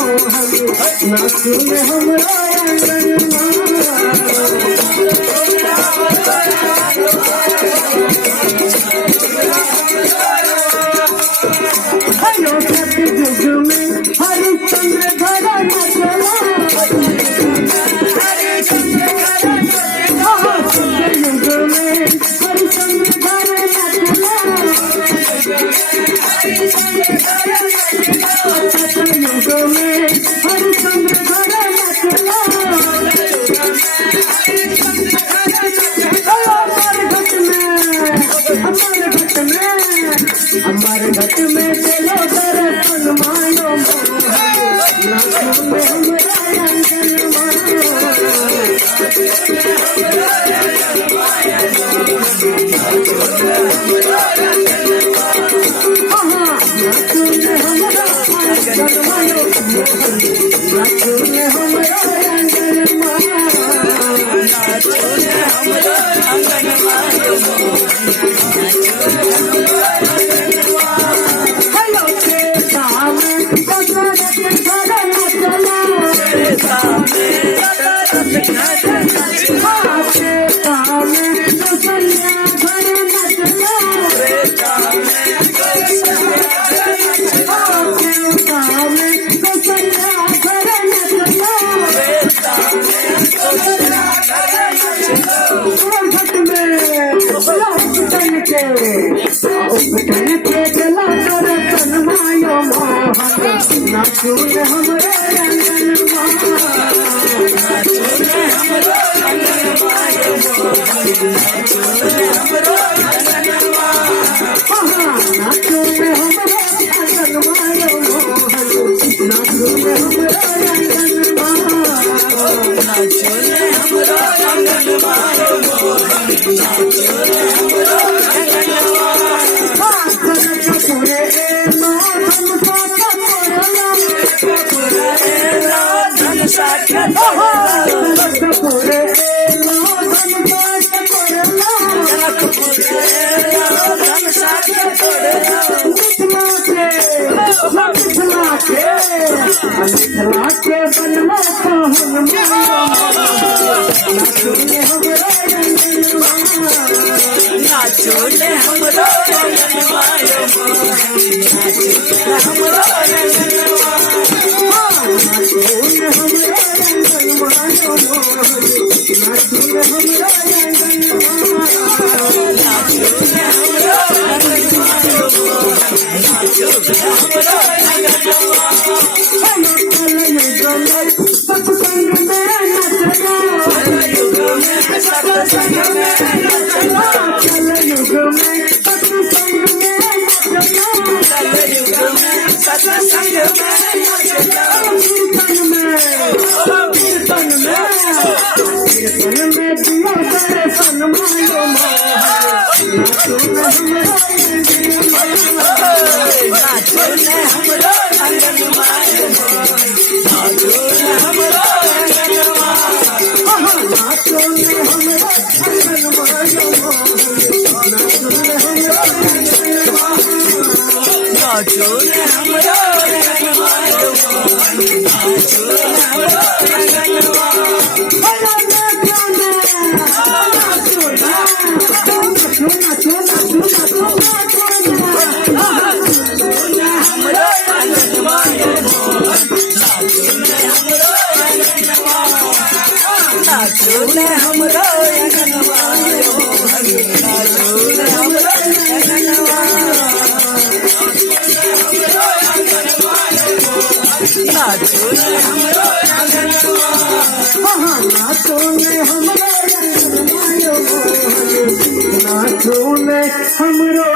मोहन नाचुन हमरा अंगनमा हयो सतयुग में हरिश्चंद्र घरा नचला सतयुग में हरिश्चंद्र घरा नचला सतयुग में हरिश्चंद्र घरा नचला हमारे घट में चलो दर्शन मानो नाचो में हमरा अंगनमा नाचो में हमरा अंगनमा नाचो में हमरा अंगनमा नाचो में हमरा अंगनमा नाचो में हमरा अंगनमा नाचो में हमरा अंगनमा नाचो में हमरा अंगनमा नाचो में हमरा अंगनमा नाचो में हमरा अंगनमा नाचो में हमरा अंगनमा नाचो में हमरा अंगनमा नाचो में हमरो